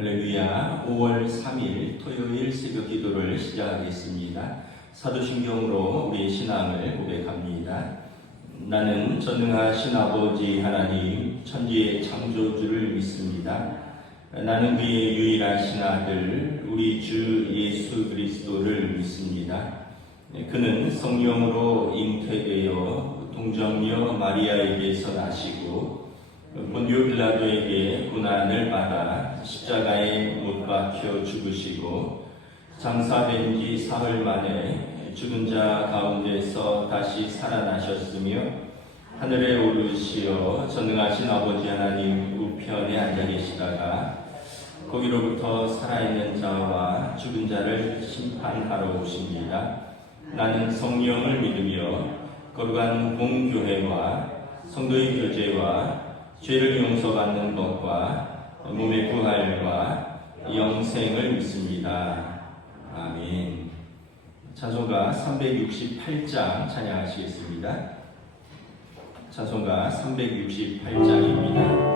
할렐루야. 5월 3일 토요일 새벽 기도를 시작하겠습니다. 사도신경으로 우리의 신앙을 고백합니다. 나는 전능하신 아버지 하나님 천지의 창조주를 믿습니다. 나는 그의 유일하신 아들 우리 주 예수 그리스도를 믿습니다. 그는 성령으로 잉태되어 동정녀 마리아에게서 나시고 본디오 빌라도에게 고난을 받아 십자가에 못 박혀 죽으시고 장사된 지 사흘 만에 죽은 자 가운데서 다시 살아나셨으며 하늘에 오르시어 전능하신 아버지 하나님 우편에 앉아 계시다가 거기로부터 살아있는 자와 죽은 자를 심판하러 오십니다. 나는 성령을 믿으며 거룩한 공교회와 성도의 교제와 죄를 용서받는 것과 몸의 부활과 영생을 믿습니다. 아멘. 찬송가 368장 찬양하시겠습니다. 찬송가 368장입니다.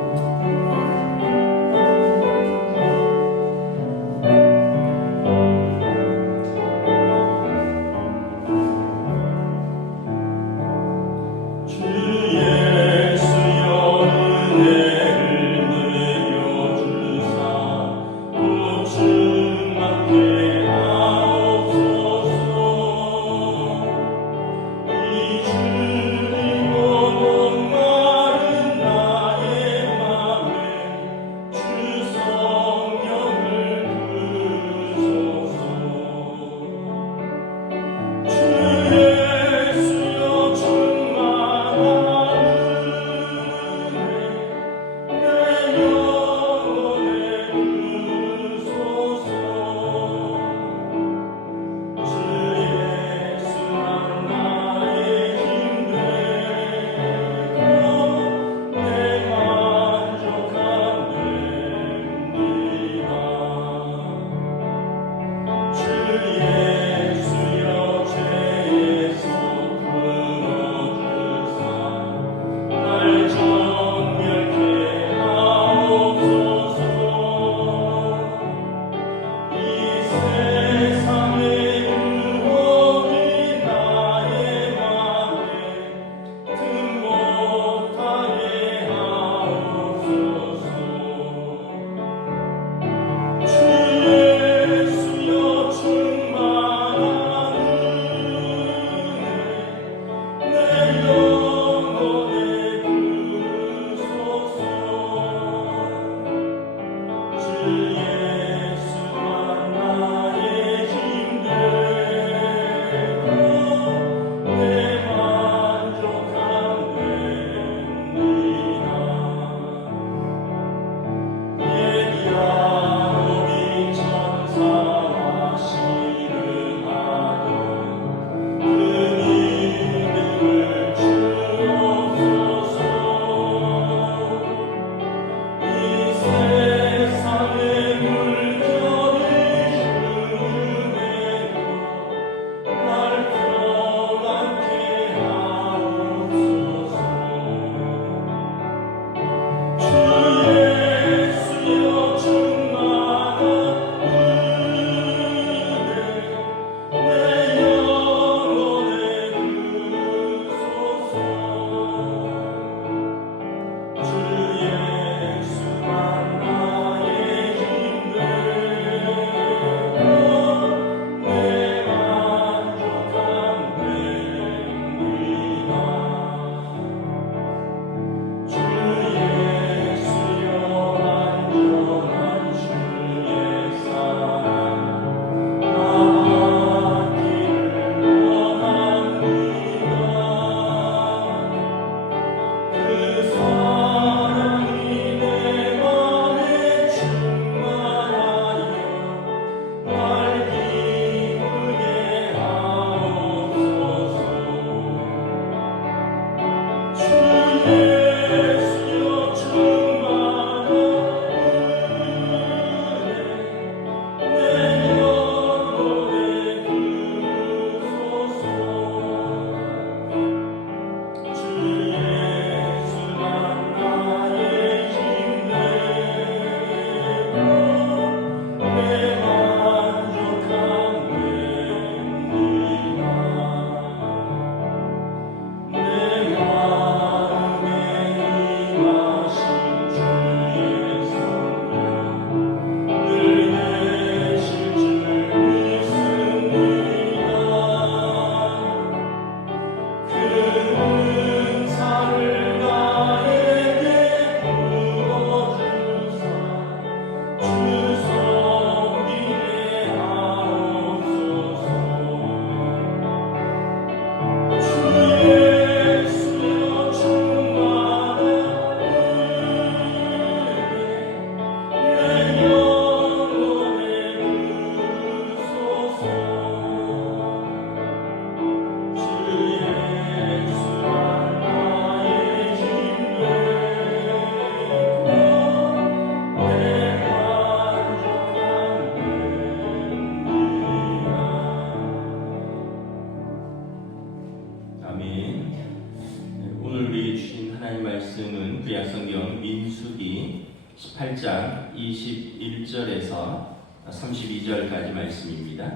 18장 21절에서 32절까지 말씀입니다.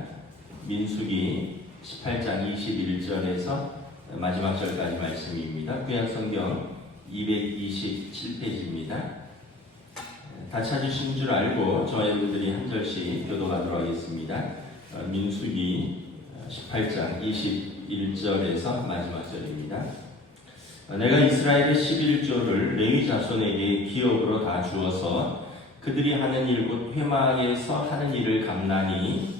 민수기 18장 21절에서 마지막 절까지 말씀입니다. 구약성경 227페이지입니다. 다 찾으신 줄 알고 저와 여러분들이 한 절씩 교독하도록 하겠습니다. 민수기 18장 21절에서 마지막 절입니다. 내가 이스라엘의 11조를 레위 자손에게 기업으로 다 주어서 그들이 하는 일 곧 회막에서 하는 일을 감나니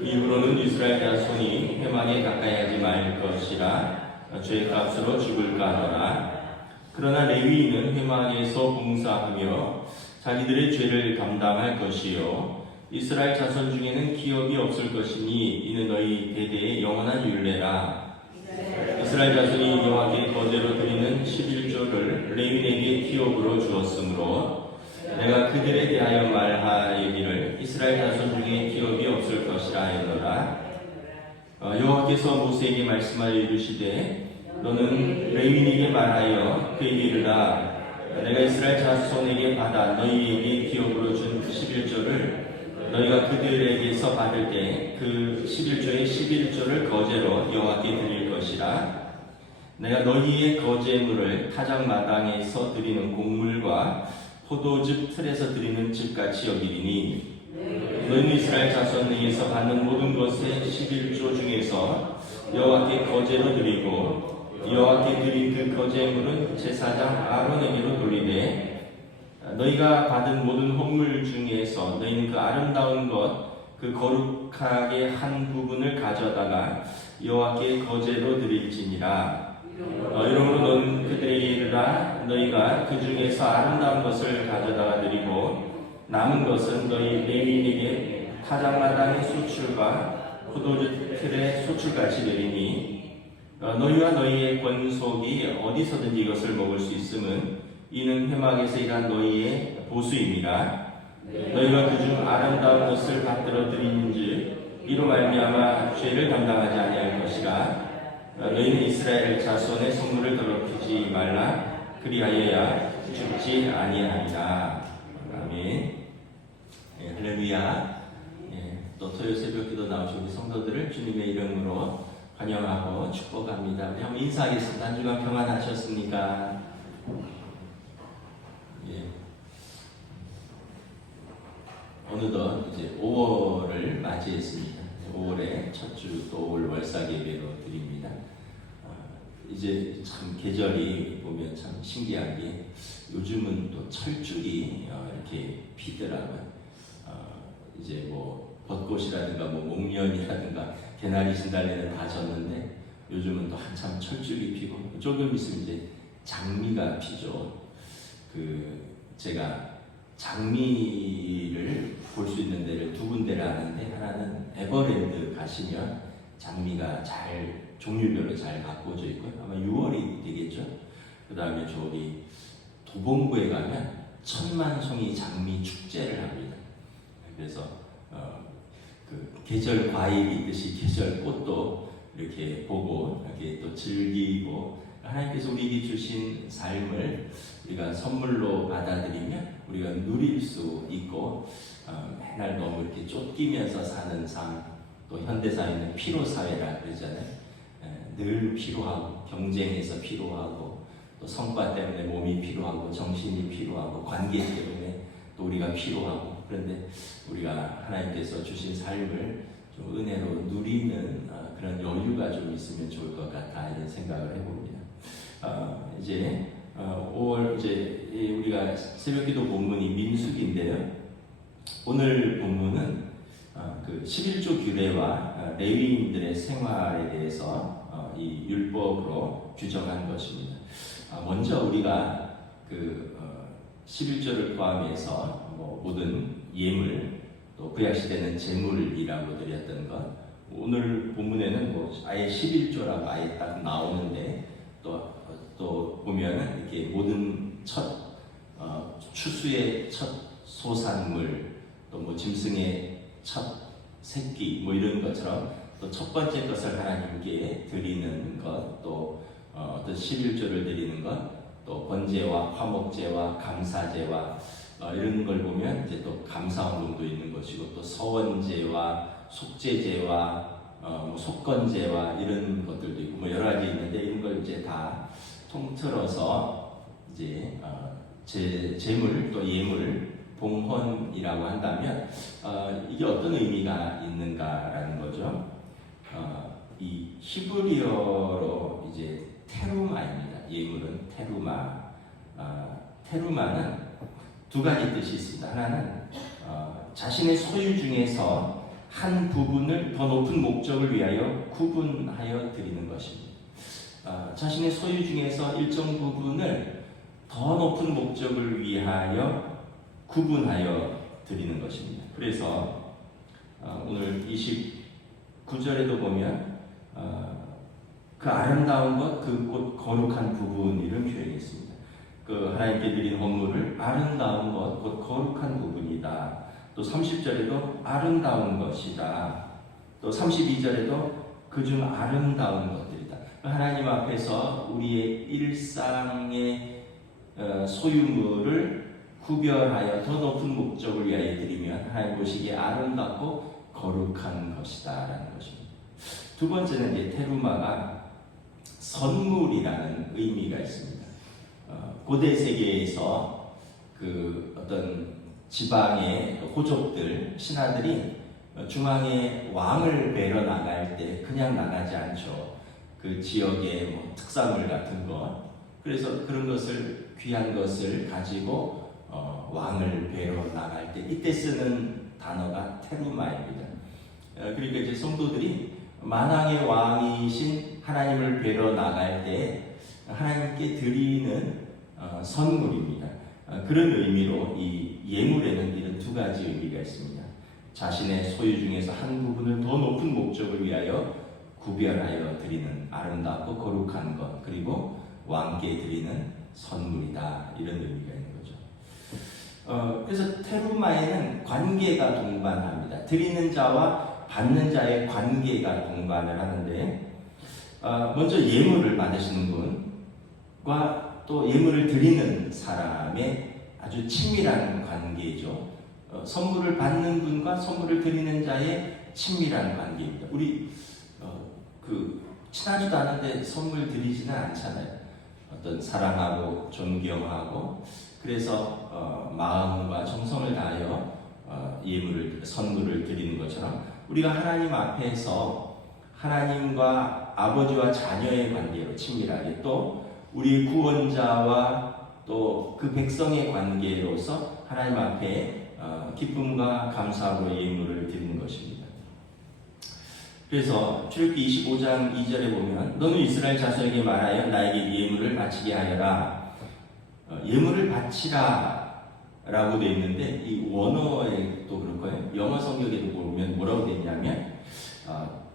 이후로는 이스라엘 자손이 회막에 가까이 하지 말 것이라 죄값으로 죽을까 하노라. 그러나 레위인은 회막에서 봉사하며 자기들의 죄를 감당할 것이요 이스라엘 자손 중에는 기업이 없을 것이니 이는 너희 대대의 영원한 율례라. 이스라엘 자손이 여호와께 거제로 드리는 11조를 레위인에게 기업으로 주었으므로 내가 그들에 대하여 말하기를 이스라엘 자손 중에 기업이 없을 것이라 하였노라. 여호와께서 모세에게 말씀하여 이르시되 너는 레위인에게 말하여 그에게 이르라. 내가 이스라엘 자손에게 받아 너희에게 기업으로 준 11조를 너희가 그들에게서 받을 때 그 11조의 11조를 거제로 여호와께 드릴 것이라. 내가 너희의 거제물을 타작마당에서 드리는 곡물과 포도즙 틀에서 드리는 즙같이 여기리니 너희는 이스라엘 자손에게서 받는 모든 것의 11조 중에서 여호와께 거제로 드리고 여호와께 드린 그 거제물은 제사장 아론에게로 돌리되 너희가 받은 모든 헌물 중에서 너희는 그 아름다운 것 그 거룩하게 한 부분을 가져다가 여호와께 거제로 드릴지니라. 이러므로 너는 그들에게 이르라. 너희가 그 중에서 아름다운 것을 가져다가 드리고 남은 것은 너희 레위인에게 타작마당의 소출과 포도주 틀의 소출같이 드리니 너희와 너희의 권속이 어디서든지 이것을 먹을 수 있음은 이는 회막에서 일한 너희의 보수입니다. 너희가 그중 아름다운 것을 받들어 드리는지 이로 말미암아 죄를 감당하지 아니할 것이라. 너희는 이스라엘 자손의 성물을 더럽히지 말라. 그리하여야 죽지 아니하리라. 아멘. 할렐루야. 또 토요일 새벽기도 나오신 우리 성도들을 주님의 이름으로 환영하고 축복합니다. 우리 한번 인사하겠습니다. 한 주간 평안하셨습니까? 어느덧 이제 5월을 맞이했습니다. 5월의 첫 주 또 5월 월삭 예배로 드립니다. 이제 참 계절이 보면 참 신기한 게 요즘은 또 철쭉이 이렇게 피더라고요. 이제 뭐 벚꽃이라든가 뭐 목련이라든가 개나리 진달래는 다 졌는데 요즘은 또 한참 철쭉이 피고 조금 있으면 이제 장미가 피죠. 제가 장미를 볼 수 있는 데를 두 군데를 아는데 하나는 에버랜드 가시면 장미가 잘 종류별로 잘 가꾸어져 있고요. 아마 6월이 되겠죠. 그 다음에 저기 도봉구에 가면 천만송이 장미 축제를 합니다. 그래서 그 계절 과일이 있듯이 계절 꽃도 이렇게 보고 이렇게 또 즐기고 하나님께서 우리에게 주신 삶을 우리가 선물로 받아들이면 우리가 누릴 수 있고 맨날 너무 이렇게 쫓기면서 사는 삶, 또 현대사회는 피로사회라 그러잖아요. 늘 피로하고 경쟁에서 피로하고 또 성과 때문에 몸이 피로하고 정신이 피로하고 관계 때문에 또 우리가 피로하고 그런데 우리가 하나님께서 주신 삶을 좀 은혜로 누리는 그런 여유가 좀 있으면 좋을 것 같다 이런 생각을 해봅니다. 이제 5월 이제 우리가 새벽기도 본문이 민수기인데요. 오늘 본문은 그 11조 규례와 레위인들의 생활에 대해서 이 율법으로 규정한 것입니다. 먼저 우리가 그 11조를 포함해서 모든 예물 또 구약 시대는 제물이라고 드렸던 것. 오늘 본문에는 아예 11조라고 아예 딱 나오는데 또 보면은 이렇게 모든 추수의 첫 소산물 또 짐승의 첫 새끼 이런 것처럼 또 첫 번째 것을 하나님께 드리는 것, 또 어떤 11조를 드리는 것, 또 번제와 화목제와 감사제와 이런 걸 보면 이제 또 감사헌금도 있는 것이고 또 서원제와 속죄제와 뭐 속건제와 이런 것들도 있고 뭐 여러 가지 있는데 이런 걸 이제 다 통틀어서 이제 재물 또 예물 봉헌이라고 한다면 이게 어떤 의미가 있는가라는 거죠. 이 히브리어로 이제 테루마입니다. 예물은 테루마. 테루마는 두 가지 뜻이 있습니다. 하나는 자신의 소유 중에서 한 부분을 더 높은 목적을 위하여 구분하여 드리는 것입니다. 자신의 소유 중에서 일정 부분을 더 높은 목적을 위하여 구분하여 드리는 것입니다. 그래서 오늘 29절에도 보면 그 아름다운 것, 그 곧 거룩한 부분 이런 표현이 있습니다. 그 하나님께 드린 헌물을 아름다운 것, 곧 거룩한 부분이다. 또 30절에도 아름다운 것이다. 또 32절에도 그중 아름다운 것들이다. 하나님 앞에서 우리의 일상의 소유물을 구별하여 더 높은 목적을 위하여 드리면 하나님 보시기에 아름답고 거룩한 것이다 라는 것입니다. 두 번째는 이제 테루마가 선물이라는 의미가 있습니다. 고대 세계에서 그 어떤 지방의 호족들, 신하들이 중앙에 왕을 뵈러 나갈 때 그냥 나가지 않죠. 그 지역의 뭐 특산물 같은 것, 그래서 그런 것을 귀한 것을 가지고 왕을 뵈러 나갈 때 이때 쓰는 단어가 테루마입니다. 그러니까 이제 성도들이 만왕의 왕이신 하나님을 뵈러 나갈 때 하나님께 드리는 선물입니다. 그런 의미로 이 예물에는 이런 두 가지 의미가 있습니다. 자신의 소유 중에서 한 부분을 더 높은 목적을 위하여 구별하여 드리는 아름답고 거룩한 것, 그리고 왕께 드리는 선물이다, 이런 의미가 있는 거죠. 그래서 테루마에는 관계가 동반합니다. 드리는 자와 받는 자의 관계가 동반을 하는데 먼저 예물을 받으시는 분과 또 예물을 드리는 사람의 아주 친밀한 관계죠. 선물을 받는 분과 선물을 드리는 자의 친밀한 관계입니다. 우리 친하지도 않은데 선물 드리지는 않잖아요. 어떤 사랑하고 존경하고 그래서 마음과 정성을 다하여 선물을 드리는 것처럼 우리가 하나님 앞에서 하나님과 아버지와 자녀의 관계로 친밀하게 또 우리 구원자와 또 그 백성의 관계로서 하나님 앞에 기쁨과 감사로 예물을 드리는 것입니다. 그래서 출애굽기 25장 2절에 보면 너는 이스라엘 자손에게 말하여 나에게 예물을 바치게 하여라. 예물을 바치라 라고 되어 있는데 이 원어에도 그럴 거예요. 영어 성경에도 보면 뭐라고 되어 있냐면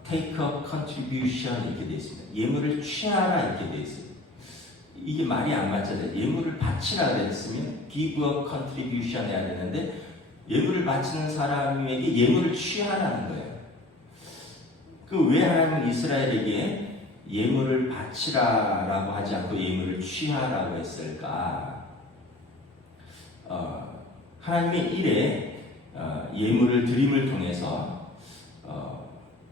take a contribution 이렇게 되어 있습니다. 예물을 취하라 이렇게 되어 있어요. 이게 말이 안 맞잖아요. 예물을 바치라 됐으면 give a contribution 해야 되는데 예물을 바치는 사람에게 예물을 취하라는 거예요. 왜 하나님은 이스라엘에게 예물을 바치라라고 하지 않고 예물을 취하라고 했을까? 하나님의 일에 예물을 드림을 통해서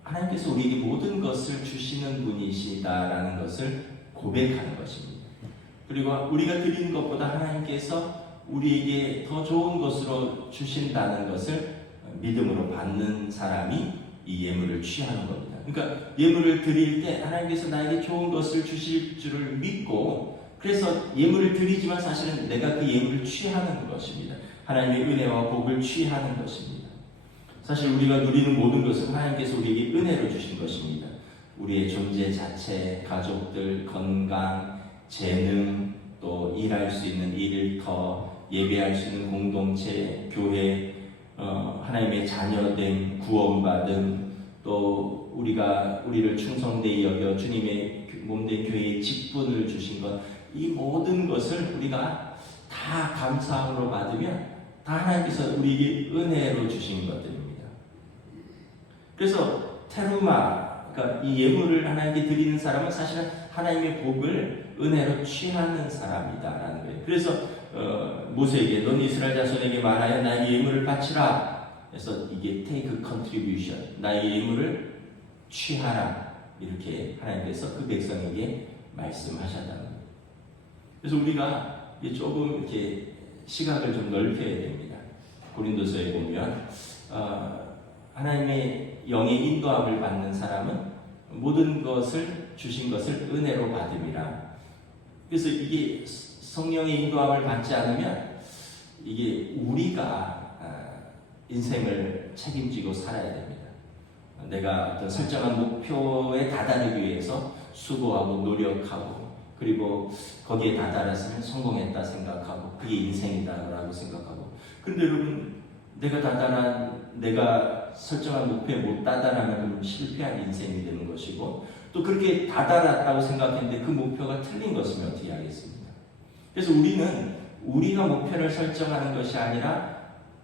하나님께서 우리에게 모든 것을 주시는 분이시다라는 것을 고백하는 것입니다. 그리고 우리가 드리는 것보다 하나님께서 우리에게 더 좋은 것으로 주신다는 것을 믿음으로 받는 사람이 이 예물을 취하는 겁니다. 그러니까 예물을 드릴 때 하나님께서 나에게 좋은 것을 주실 줄을 믿고 그래서 예물을 드리지만 사실은 내가 그 예물을 취하는 것입니다. 하나님의 은혜와 복을 취하는 것입니다. 사실 우리가 누리는 모든 것은 하나님께서 우리에게 은혜로 주신 것입니다. 우리의 존재 자체, 가족들, 건강, 재능, 또 일할 수 있는 일터, 예배할 수 있는 공동체, 교회, 하나님의 자녀됨, 구원받음, 또 우리를 충성되이 여겨 주님의 몸된 교회의 직분을 주신 것, 이 모든 것을 우리가 다 감사함으로 받으면 다 하나님께서 우리에게 은혜로 주신 것들입니다. 그래서 테루마, 그러니까 이 예물을 하나님께 드리는 사람은 사실은 하나님의 복을 은혜로 취하는 사람이다라는 거예요. 그래서 모세에게 넌 이스라엘 자손에게 말하여 나에게 예물을 바치라. 그래서 이게 take contribution, 나의 예물을 취하라. 이렇게 하나님께서 그 백성에게 말씀하셨다는 거예요. 그래서 우리가 조금 이렇게 시각을 좀 넓혀야 됩니다. 고린도서에 보면 하나님의 영의 인도함을 받는 사람은 모든 것을 주신 것을 은혜로 받음이라. 그래서 이게 성령의 인도함을 받지 않으면 이게 우리가 인생을 책임지고 살아야 됩니다. 내가 어떤 설정한 목표에 다다르기 위해서 수고하고 노력하고 그리고 거기에 다다랐으면 성공했다 생각하고 그게 인생이다라고 생각하고, 그런데 여러분 내가 설정한 목표에 못 다다르면 실패한 인생이 되는 것이고, 또 그렇게 다다랐다고 생각했는데 그 목표가 틀린 것이면 어떻게 하겠습니까? 그래서 우리는 우리가 목표를 설정하는 것이 아니라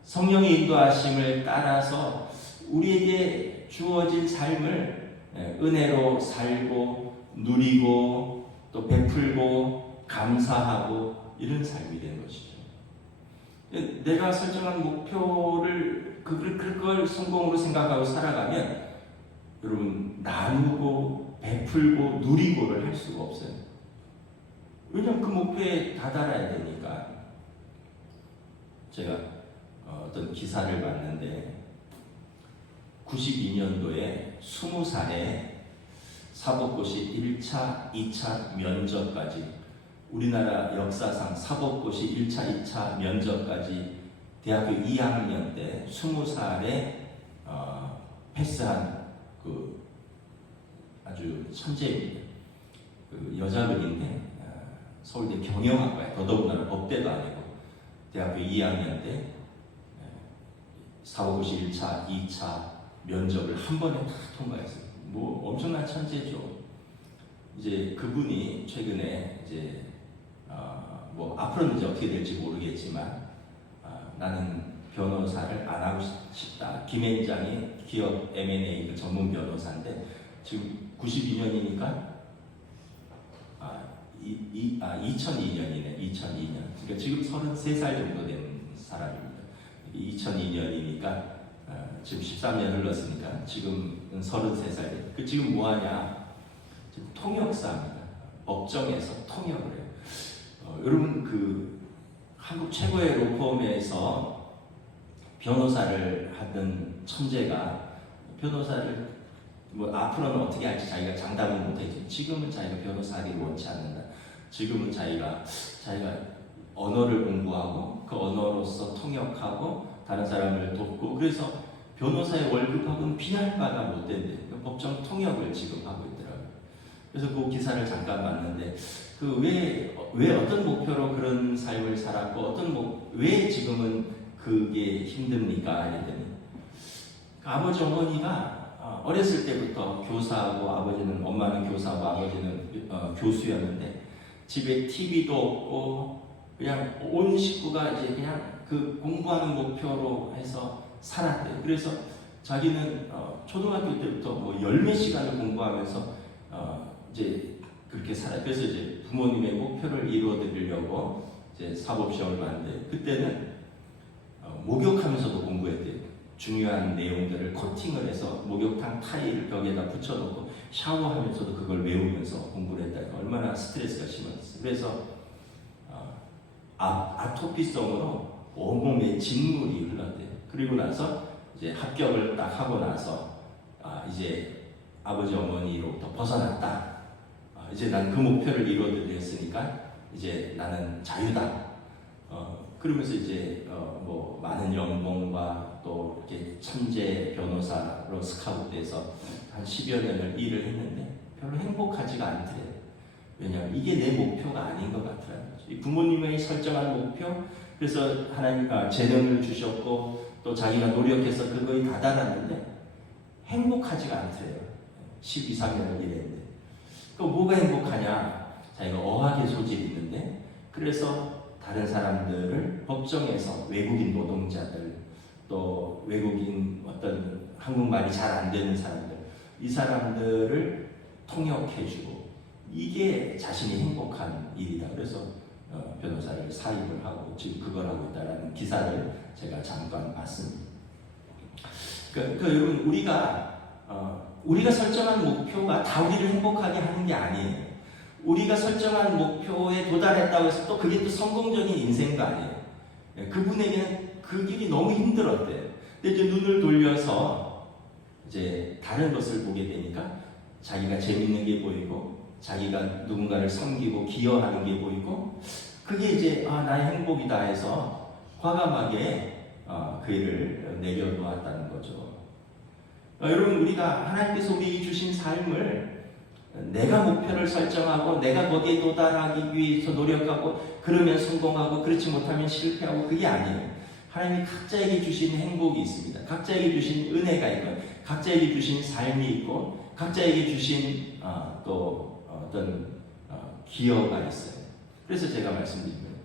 성령의 인도하심을 따라서 우리에게 주어진 삶을 은혜로 살고 누리고 또 베풀고 감사하고 이런 삶이 되는 것이죠. 내가 설정한 목표를 그걸 성공으로 생각하고 살아가면 여러분 나누고 베풀고 누리고를 할 수가 없어요. 왜냐하면 그 목표에 다다라야 되니까. 제가 어떤 기사를 봤는데 92년도에 20살에 사법고시 1차, 2차 면접까지, 우리나라 역사상 사법고시 1차, 2차 면접까지 대학교 2학년 때 20살에 패스한 그 아주 천재입니다. 그 여자분인데 서울대 경영학과에, 더더군다나 법대도 아니고 대학교 2학년 때 사법고시 1차, 2차 면접을 한 번에 다 통과했어요. 뭐 엄청난 천재죠. 이제 그분이 최근에 이제 뭐 앞으로는 이제 어떻게 될지 모르겠지만 나는 변호사를 안 하고 싶다. 김앤장이 기업 M&A 그 전문 변호사인데 지금 92년이니까 2002년이네. 2002년. 그러니까 지금 33살 정도 된 사람입니다. 2002년이니까 지금 13년 흘렀으니까 지금은 33살. 그 지금 뭐하냐? 지금 통역사입니다. 법정에서 통역을 해요. 여러분 그 한국 최고의 로펌에서 변호사를 하던 천재가 변호사를 뭐 앞으로는 어떻게 할지 자기가 장담은 못했지. 지금은 자기가 변호사하기를 원치 않는다. 지금은 자기가 언어를 공부하고 그 언어로서 통역하고 다른 사람을 돕고, 그래서 변호사의 월급하고는 비할 바가 못 된대. 법정 통역을 지금 하고 있더라고요. 그래서 그 기사를 잠깐 봤는데 왜 어떤 목표로 그런 삶을 살았고 왜 지금은 그게 힘듭니까? 했더니 아버지 어머니가 어렸을 때부터 교사하고, 엄마는 교사하고 아버지는 교수였는데 집에 TV도 없고 그냥 온 식구가 이제 그냥 그 공부하는 목표로 해서 살았대요. 그래서 자기는 초등학교 때부터 뭐 열몇 시간을 공부하면서 이제 그렇게 살아요. 그래서 이제 부모님의 목표를 이루어드리려고 이제 사법시험을 봤는데 그때는 목욕하면서도 공부했대요. 중요한 내용들을 코팅을 해서 목욕탕 타일을 벽에다 붙여놓고 샤워하면서도 그걸 외우면서 공부를 했다니까 얼마나 스트레스가 심했어요. 그래서 아토피성으로 온몸에 진물이 흘렀대요. 그리고 나서 이제 합격을 딱 하고 나서 이제 아버지 어머니로부터 벗어났다. 이제 난 그 목표를 이루어드렸으니까 이제 나는 자유다. 그러면서 이제 뭐 많은 연봉과 또 이렇게 천재 변호사로 스카웃돼서 한 10여 년을 일을 했는데 별로 행복하지가 않더래요. 왜냐하면 이게 내 목표가 아닌 것 같더라고요. 부모님의 설정한 목표, 그래서 하나님과 재능을 주셨고 또 자기가 노력해서 그거에 다다랐는데 행복하지가 않더래요. 12, 13년을 일했는데. 그 뭐가 행복하냐? 자기가 어학의 소질이 있는데 그래서 다른 사람들을 법정에서 외국인 노동자들 또 외국인 어떤 한국말이 잘 안 되는 사람들, 이 사람들을 통역해주고 이게 자신이 행복한 일이다. 그래서 변호사를 사입을 하고 지금 그걸 하고 있다라는 기사를 제가 잠깐 봤습니다. 그러니까 여러분 우리가 설정한 목표가 다 우리를 행복하게 하는 게 아니에요. 우리가 설정한 목표에 도달했다고 해서 또 그게 또 성공적인 인생도 아니에요. 그분에게는 그 길이 너무 힘들었대요. 근데 이제 눈을 돌려서 이제 다른 것을 보게 되니까 자기가 재밌는 게 보이고 자기가 누군가를 섬기고 기여하는 게 보이고 그게 이제 나의 행복이다 해서 과감하게 그 일을 내려놓았다는 거죠. 여러분 우리가 하나님께서 우리에게 주신 삶을 내가 목표를 설정하고 내가 거기에 도달하기 위해서 노력하고 그러면 성공하고 그렇지 못하면 실패하고 그게 아니에요. 하나님이 각자에게 주신 행복이 있습니다. 각자에게 주신 은혜가 있고 각자에게 주신 삶이 있고 각자에게 주신 또 어떤 기여가 있어요. 그래서 제가 말씀드린 거예요.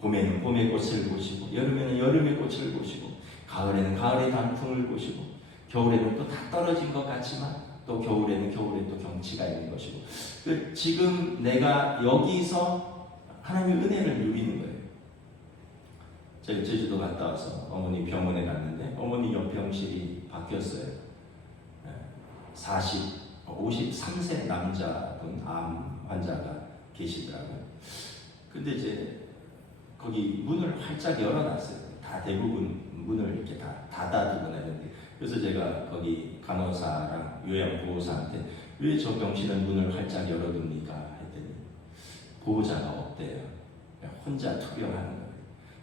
봄에는 봄의 꽃을 보시고 여름에는 여름의 꽃을 보시고 가을에는 가을의 단풍을 보시고 겨울에는 또 다 떨어진 것 같지만 또 겨울에는 겨울에 또 경치가 있는 것이고 지금 내가 여기서 하나님의 은혜를 누리는 거예요. 제가 제주도 갔다 와서 어머니 병원에 갔는데 어머니 옆병실이 바뀌었어요. 53세 남자분 암 환자가 계시더라고요. 근데 이제 거기 문을 활짝 열어놨어요. 다 대부분 문을 이렇게 다 닫아두고 나는데 그래서 제가 거기 간호사랑 요양보호사한테 왜 저 병실은 문을 활짝 열어둡니까? 했더니 보호자가 없대요. 혼자 투병하는 거예요.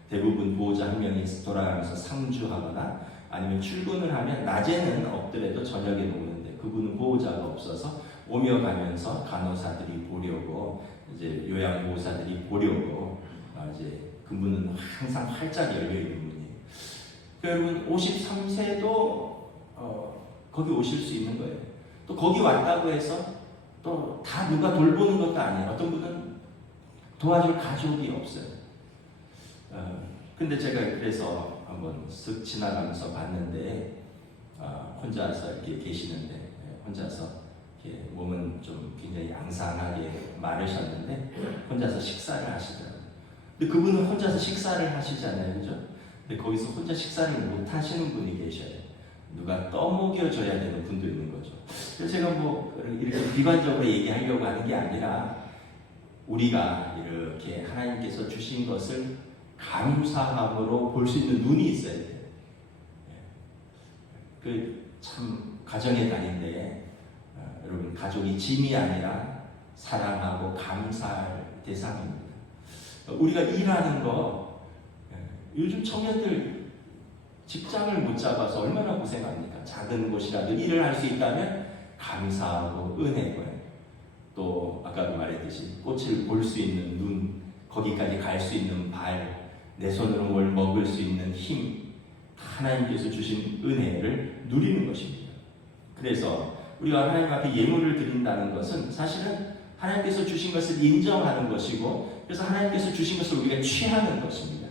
대부분 보호자 한 명이 돌아가면서 상주하거나 아니면 출근을 하면 낮에는 없더라도 저녁에 오는데 그분은 보호자가 없어서 오며 가면서 간호사들이 보려고 이제 요양보호사들이 보려고 이제 그 문은 항상 활짝 열려 있는 문이에요. 그러니까 여러분 53세도 거기 오실 수 있는 거예요. 또 거기 왔다고 해서 또 다 누가 돌보는 것도 아니에요. 어떤 분은 도와줄 가족이 없어요. 근데 제가 그래서 한번 쓱 지나가면서 봤는데 혼자서 이렇게 계시는데 혼자서 이렇게 몸은 좀 굉장히 양상하게 마르셨는데 혼자서 식사를 하시더라고요. 근데 그분은 혼자서 식사를 하시잖아요, 그죠? 근데 거기서 혼자 식사를 못 하시는 분이 계셔요. 누가 떠먹여줘야 되는 분도 있는 거죠. 그래서 제가 뭐 이렇게 비관적으로 얘기하려고 하는 게 아니라 우리가 이렇게 하나님께서 주신 것을 감사함으로 볼 수 있는 눈이 있어야 돼요. 참 가정에 다닌데 여러분 가족이 짐이 아니라 사랑하고 감사할 대상입니다. 우리가 일하는 거 요즘 청년들 직장을 못 잡아서 얼마나 고생합니까? 작은 곳이라도 일을 할 수 있다면 감사하고 은혜고요. 또 아까도 말했듯이 꽃을 볼 수 있는 눈, 거기까지 갈 수 있는 발, 내 손으로 뭘 먹을 수 있는 힘, 하나님께서 주신 은혜를 누리는 것입니다. 그래서 우리가 하나님 앞에 예물을 드린다는 것은 사실은 하나님께서 주신 것을 인정하는 것이고 그래서 하나님께서 주신 것을 우리가 취하는 것입니다.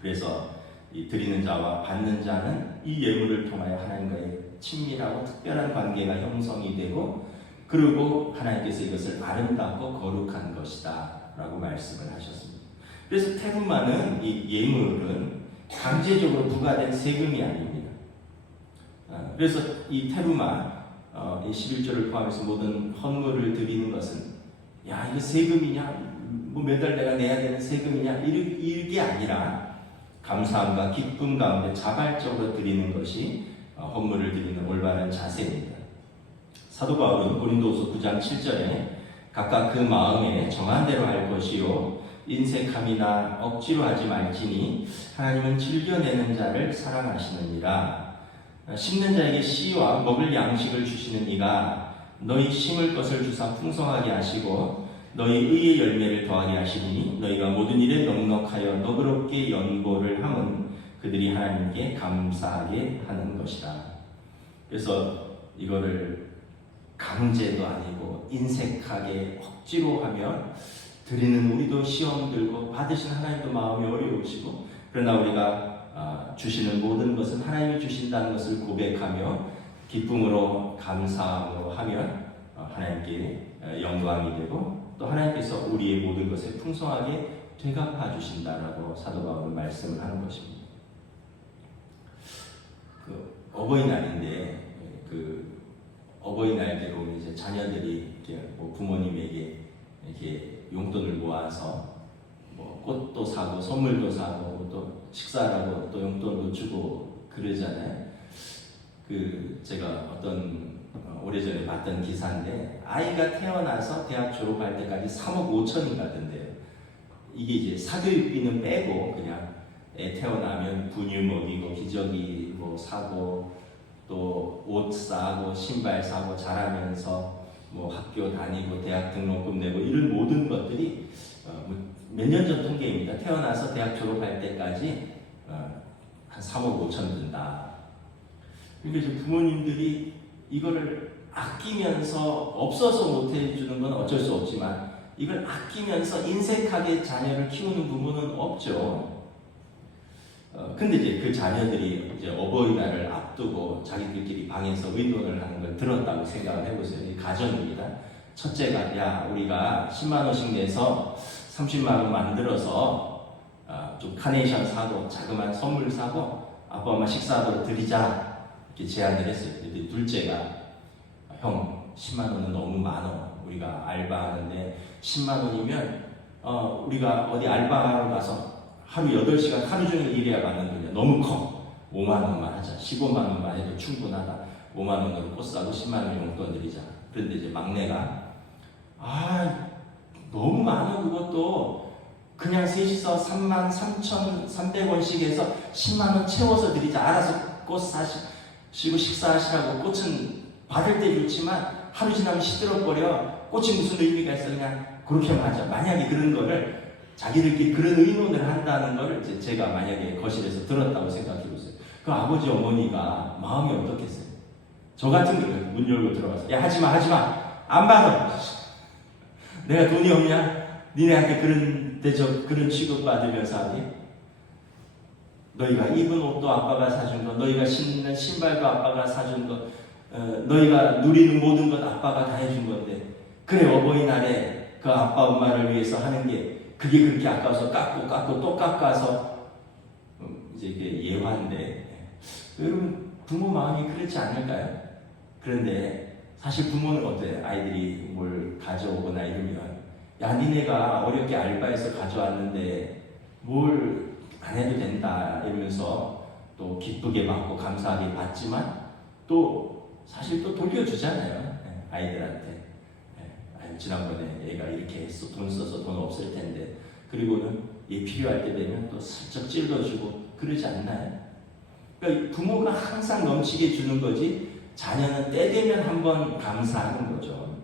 그래서 이 드리는 자와 받는 자는 이 예물을 통하여 하나님과의 친밀하고 특별한 관계가 형성이 되고 그리고 하나님께서 이것을 아름답고 거룩한 것이다 라고 말씀을 하셨습니다. 그래서 테루마는 이 예물은 강제적으로 부과된 세금이 아닙니다. 그래서 이 테루마 11조를 포함해서 모든 헌물을 드리는 것은 야 이거 세금이냐 뭐 매달 내가 내야 되는 세금이냐 이게 아니라 감사함과 기쁨 가운데 자발적으로 드리는 것이 헌물을 드리는 올바른 자세입니다. 사도 바울은 고린도후서 9장 7절에 각각 그 마음에 정한 대로 할 것이요 인색함이나 억지로 하지 말지니 하나님은 즐겨내는 자를 사랑하시느니라. 심는 자에게 씨와 먹을 양식을 주시는 이가 너희 심을 것을 주사 풍성하게 하시고 너희 의의 열매를 더하게 하시니 너희가 모든 일에 넉넉하여 너그럽게 연보를 함은 그들이 하나님께 감사하게 하는 것이다. 그래서 이거를 강제도 아니고 인색하게 억지로 하면 드리는 우리도 시험 들고 받으신 하나님도 마음이 어려우시고 그러나 우리가 주시는 모든 것은 하나님이 주신다는 것을 고백하며 기쁨으로 감사함으로 하면 하나님께 영광이 되고 또 하나님께서 우리의 모든 것에 풍성하게 되갚아 주신다라고 사도 바울은 말씀을 하는 것입니다. 어버이날인데 어버이날대로 이제 자녀들이 이렇게 부모님에게 이렇게 용돈을 모아서 꽃도 사고 선물도 사고 또 식사라고 또 용돈도 주고 그러잖아요. 제가 어떤 오래전에 봤던 기사인데 아이가 태어나서 대학 졸업할 때까지 3억 5천인가 던데요. 이게 이제 사교육비는 빼고 그냥 애 태어나면 분유 먹이고 기저귀 사고 또 옷 사고 신발 사고 자라면서 학교 다니고 대학 등록금 내고 이런 모든 것들이 몇 년 전 통계입니다. 태어나서 대학 졸업할 때까지 한 3억 5천 든다. 그러니까 이제 부모님들이 이거를 아끼면서 없어서 못 해주는 건 어쩔 수 없지만 이걸 아끼면서 인색하게 자녀를 키우는 부모는 없죠. 근데 이제 그 자녀들이 이제 어버이날을 앞두고 자기들끼리 방에서 의논을 하는 걸 들었다고 생각을 해보세요. 이 가정입니다. 첫째가 야 우리가 10만 원씩 내서 30만 원 만들어서 좀 카네이션 사고 자그마한 선물 사고 아빠 엄마 식사하도록 드리자 이렇게 제안을 했어요. 근데 둘째가 형 10만 원은 너무 많어. 우리가 알바하는데 10만 원이면 우리가 어디 알바하러 가서 하루 8시간 하루 종일 일해야 받는 돈이야. 너무 커. 5만 원만 하자. 15만 원만 해도 충분하다. 5만 원으로 꽃 사고 10만 원 용돈 드리자. 그런데 이제 막내가 너무 많아. 그것도 그냥 셋이서 33,300원씩 해서 10만 원 채워서 드리자. 알아서 꽃 사시고 식사하시라고. 꽃은 받을 때 좋지만 하루 지나면 시들어버려. 꽃이 무슨 의미가 있어. 그냥 그렇게만 하자. 만약에 그런 거를 자기들끼리 그런 의논을 한다는 걸 제가 만약에 거실에서 들었다고 생각해보세요. 그 아버지 어머니가 마음이 어떻겠어요? 저 같은 경우는 문 열고 들어가서 야 하지마 안 받아. 내가 돈이 없냐? 니네한테 그런 취급받으면서 하니? 너희가 입은 옷도 아빠가 사준 거, 너희가 신는 신발도 아빠가 사준 거, 너희가 누리는 모든 것 아빠가 다 해준 건데 그래 어버이날에 그 아빠 엄마를 위해서 하는 게 그게 그렇게 아까워서 깎고 또 깎아서 이제 이게 예화인데 여러분 부모 마음이 그렇지 않을까요? 그런데 사실 부모는 어때요? 아이들이 뭘 가져오거나 이러면 야 니네가 어렵게 알바해서 가져왔는데 뭘 안 해도 된다 이러면서 또 기쁘게 받고 감사하게 받지만 또 사실 또 돌려주잖아요. 아이들한테. 지난번에 얘가 이렇게 했어. 돈 써서 돈 없을 텐데. 그리고는 얘 필요할 때 되면 또 슬쩍 찔러주고 그러지 않나요? 그러니까 부모가 항상 넘치게 주는 거지 자녀는 때 되면 한번 감사하는 거죠.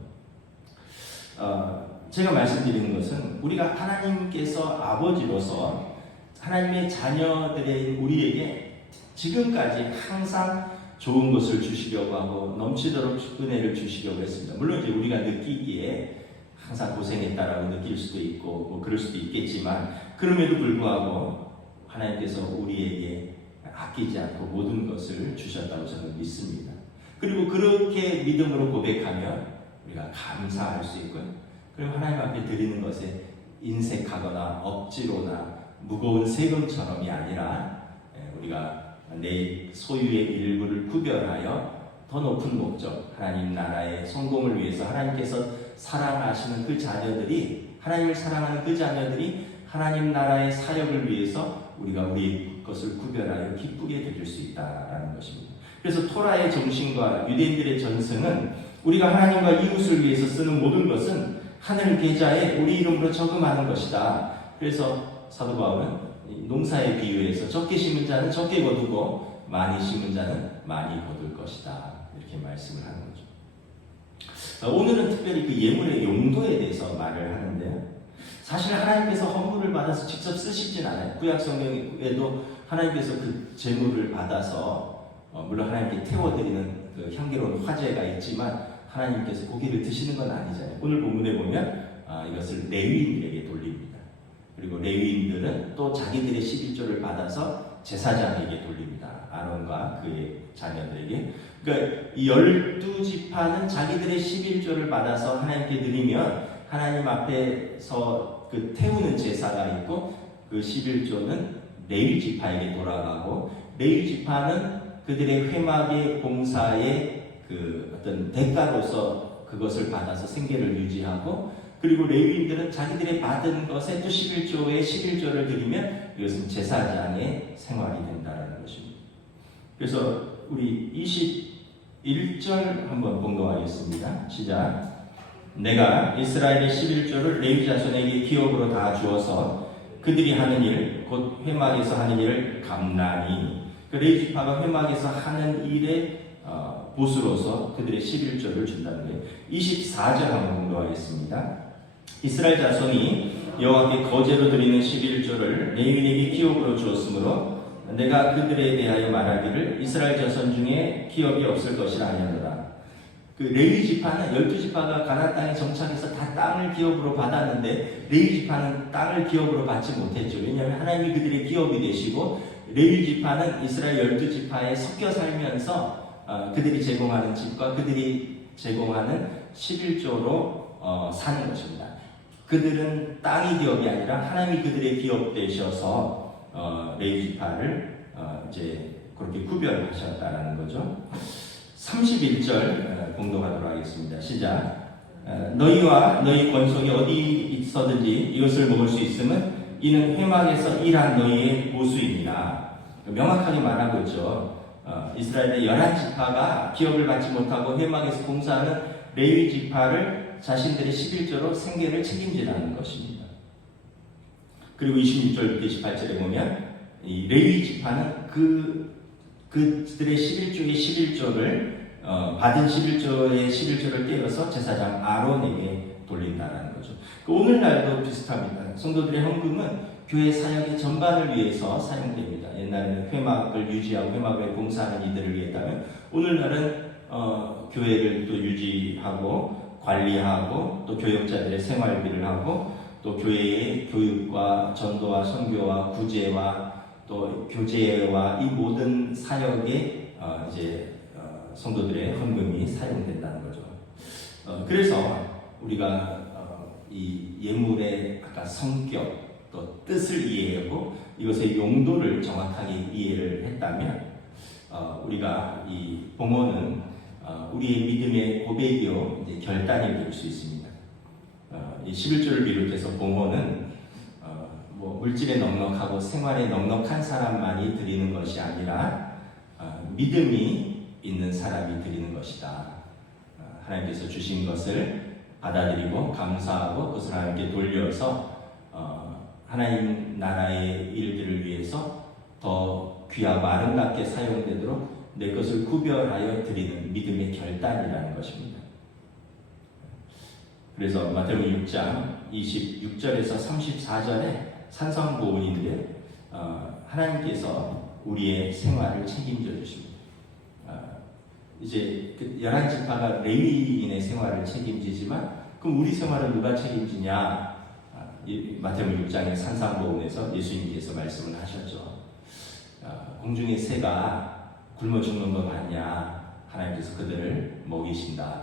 제가 말씀드리는 것은 우리가 하나님께서 아버지로서 하나님의 자녀들의 우리에게 지금까지 항상 좋은 것을 주시려고 하고 넘치도록 은혜를 주시려고 했습니다. 물론 이제 우리가 느끼기에 항상 고생했다라고 느낄 수도 있고 그럴 수도 있겠지만 그럼에도 불구하고 하나님께서 우리에게 아끼지 않고 모든 것을 주셨다고 저는 믿습니다. 그리고 그렇게 믿음으로 고백하면 우리가 감사할 수 있고요. 그리고 하나님 앞에 드리는 것에 인색하거나 억지로나 무거운 세금처럼이 아니라 우리가 내 소유의 일부를 구별하여 더 높은 목적, 하나님 나라의 성공을 위해서 하나님께서 사랑하시는 그 자녀들이 하나님을 사랑하는 그 자녀들이 하나님 나라의 사역을 위해서 우리가 우리 것을 구별하여 기쁘게 드릴 수 있다라는 것입니다. 그래서 토라의 정신과 유대인들의 전승은 우리가 하나님과 이웃을 위해서 쓰는 모든 것은 하늘 계좌에 우리 이름으로 저금하는 것이다. 그래서 사도 바울은 농사에 비유해서 적게 심은 자는 적게 거두고 많이 심은 자는 많이 거둘 것이다. 이렇게 말씀을 하는 거죠. 오늘은 특별히 그 예물의 용도에 대해서 말을 하는데요. 사실 하나님께서 헌물을 받아서 직접 쓰시진 않아요. 구약 성경에도 하나님께서 그 제물을 받아서 물론 하나님께 태워드리는 그 향기로운 화제가 있지만 하나님께서 고기를 드시는 건 아니잖아요. 오늘 본문에 보면 이것을 레위인들에게 돌립니다. 그리고 레위인들은 또 자기들의 11조를 받아서 제사장에게 돌립니다. 아론과 그의 자녀들에게. 그러니까 이 12지파는 자기들의 11조를 받아서 하나님께 드리면 하나님 앞에서 그 태우는 제사가 있고 그 11조는 레위 지파에게 돌아가고 레위 지파는 그들의 회막의 봉사의 그 어떤 대가로서 그것을 받아서 생계를 유지하고 그리고 레위인들은 자기들이 받은 것에 또 11조에 11조를 드리면 이것은 제사장의 생활이 된다는 것입니다. 그래서 우리 21절 한번 봉독하겠습니다. 시작. 내가 이스라엘의 11조를 레위 자손에게 기업으로 다 주어서 그들이 하는 일, 곧 회막에서 하는 일을 감나니 그 레위 지파가 회막에서 하는 일의 보수로서 그들의 11조를 준다는 거예요. 24절 한번 공부하겠습니다. 이스라엘 자손이 여호와께 거제로 드리는 11조를 레위인에게 기업으로 주었으므로 내가 그들에 대하여 말하기를 이스라엘 자손 중에 기업이 없을 것이라 하였노라. 그 레위 지파는 12지파가 가나안 땅에 정착해서 다 땅을 기업으로 받았는데 레위 지파는 땅을 기업으로 받지 못했죠. 왜냐하면 하나님이 그들의 기업이 되시고 레위 지파는 이스라엘 12지파에 섞여 살면서 그들이 제공하는 집과 그들이 제공하는 11조로 사는 것입니다. 그들은 땅이 기업이 아니라 하나님이 그들의 기업 되셔서 레위 지파를 이제 그렇게 구별하셨다는 거죠. 31절 공독하도록 하겠습니다. 시작. 너희와 너희 권속이 어디 있어든지 이것을 먹을 수 있으면 이는 회막에서 일한 너희의 보수입니다. 명확하게 말하고 있죠. 이스라엘의 11지파가 기업을 받지 못하고 회막에서 봉사하는 레위 지파를 자신들의 11조로 생계를 책임지라는 것입니다. 그리고 26절부터 28절에 보면 이 레위 지파는 그들의 11조의 11조를 받은 11조의 11조를 떼어서 제사장 아론에게 돌린다는 거죠. 오늘날도 비슷합니다. 성도들의 헌금은 교회 사역의 전반을 위해서 사용됩니다. 옛날에는 회막을 유지하고 회막에 봉사하는 이들을 위했다면 오늘날은 교회를 또 유지하고 관리하고 또 교역자들의 생활비를 하고 또 교회의 교육과 전도와 선교와 구제와 또 교제와 이 모든 사역에 이제 성도들의 헌금이 사용된다는 거죠. 그래서 우리가 이 예물의 아까 성격 또 뜻을 이해하고 이것의 용도를 정확하게 이해를 했다면 우리가 이 봉헌은 우리의 믿음의 고백이요 이제 결단이 될 수 있습니다. 이 11조를 비롯해서 봉헌은 뭐 물질에 넉넉하고 생활에 넉넉한 사람만이 드리는 것이 아니라 믿음이 있는 사람이 드리는 것이다. 하나님께서 주신 것을 받아들이고 감사하고 그것을 하나님께 돌려서 하나님 나라의 일들을 위해서 더 귀하고 아름답게 사용되도록 내 것을 구별하여 드리는 믿음의 결단이라는 것입니다. 그래서 마태복음 6장 26절에서 34절에 산성보훈이들의 하나님께서 우리의 생활을 책임져 주십니다. 이제 11지파가 레위인의 생활을 책임지지만 그럼 우리 생활은 누가 책임지냐? 마태복음 6장의 산상보훈에서 예수님께서 말씀을 하셨죠. 공중의 새가 굶어 죽는 것 같냐? 하나님께서 그들을 먹이신다.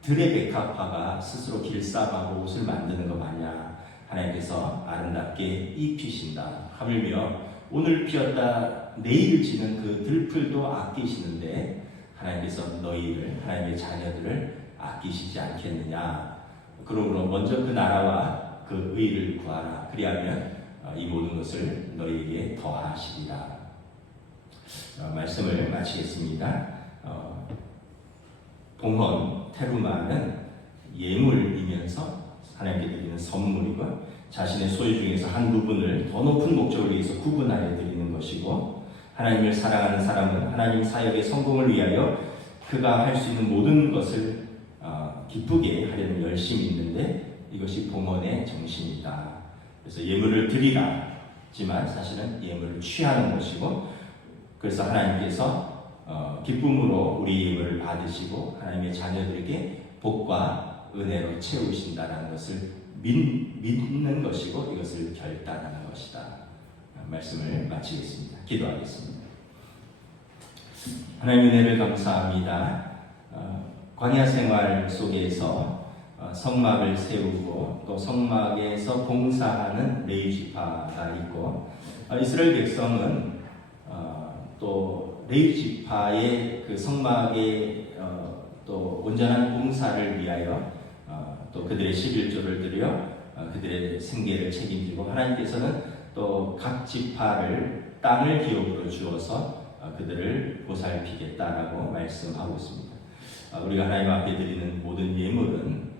들의 백합화가 스스로 길쌈하고 옷을 만드는 것 같냐? 하나님께서 아름답게 입히신다. 하물며 오늘 피었다 내일 지는 그 들풀도 아끼시는데 하나님께서 너희를 하나님의 자녀들을 아끼시지 않겠느냐? 그러므로 먼저 그 나라와 그 의를 구하라. 그리하면 이 모든 것을 너희에게 더하시리라. 말씀을 마치겠습니다. 봉헌, 테루마는 예물이면서 하나님께 드리는 선물이고 자신의 소유 중에서 한 부분을 더 높은 목적을 위해서 구분하여 드리는 것이고 하나님을 사랑하는 사람은 하나님 사역의 성공을 위하여 그가 할 수 있는 모든 것을 기쁘게 하려는 열심이 있는데 이것이 봉헌의 정신이다. 그래서 예물을 드리라지만 사실은 예물을 취하는 것이고 그래서 하나님께서 기쁨으로 우리 예물을 받으시고 하나님의 자녀들에게 복과 은혜로 채우신다는 것을 믿는 것이고 이것을 결단하는 것이다. 말씀을 마치겠습니다. 기도하겠습니다. 하나님 은혜를 감사합니다. 광야 생활 속에서 성막을 세우고 또 성막에서 봉사하는 레위 지파가 있고 이스라엘 백성은 또 레위 지파의 그 성막의 또 온전한 봉사를 위하여 또 그들의 11조를 드려 그들의 생계를 책임지고 하나님께서는 또 각 지파를 땅을 기업으로 주어서 그들을 보살피겠다라고 말씀하고 있습니다. 우리가 하나님 앞에 드리는 모든 예물은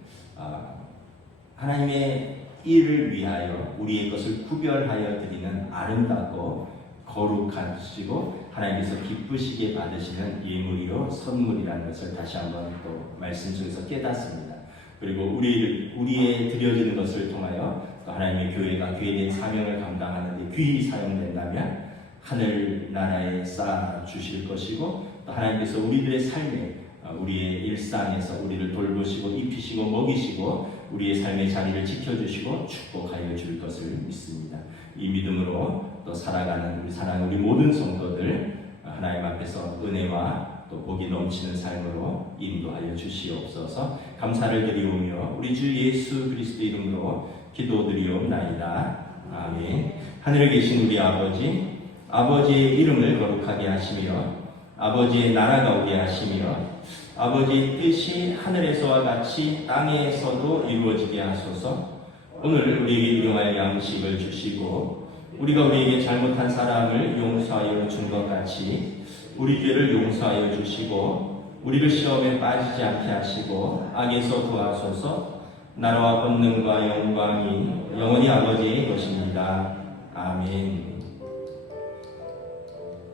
하나님의 일을 위하여 우리의 것을 구별하여 드리는 아름답고 거룩하시고 하나님께서 기쁘시게 받으시는 예물이요 선물이라는 것을 다시 한번 또 말씀 속에서 깨닫습니다. 그리고 우리의 드려지는 것을 통하여 또 하나님의 교회가 교회된 사명을 감당하는 데 귀히 사용된다면 하늘 나라에 쌓아 주실 것이고 또 하나님께서 우리들의 삶에 우리의 일상에서 우리를 돌보시고 입히시고 먹이시고 우리의 삶의 자리를 지켜주시고 축복하여 줄 것을 믿습니다. 이 믿음으로 또 살아가는 우리 모든 성도들 하나님 앞에서 은혜와 또 복이 넘치는 삶으로 인도하여 주시옵소서. 감사를 드리오며 우리 주 예수 그리스도 이름으로 기도드리옵나이다. 아멘. 하늘에 계신 우리 아버지, 아버지의 이름을 거룩하게 하시며 아버지의 나라가 오게 하시며 아버지의 뜻이 하늘에서와 같이 땅에서도 이루어지게 하소서. 오늘 우리에게 일용할 양식을 주시고 우리가 우리에게 잘못한 사람을 용서하여 준 것 같이 우리 죄를 용서하여 주시고 우리를 시험에 빠지지 않게 하시고 악에서 구하소서. 나라와 권능과 영광이 영원히 아버지의 것입니다. 아멘.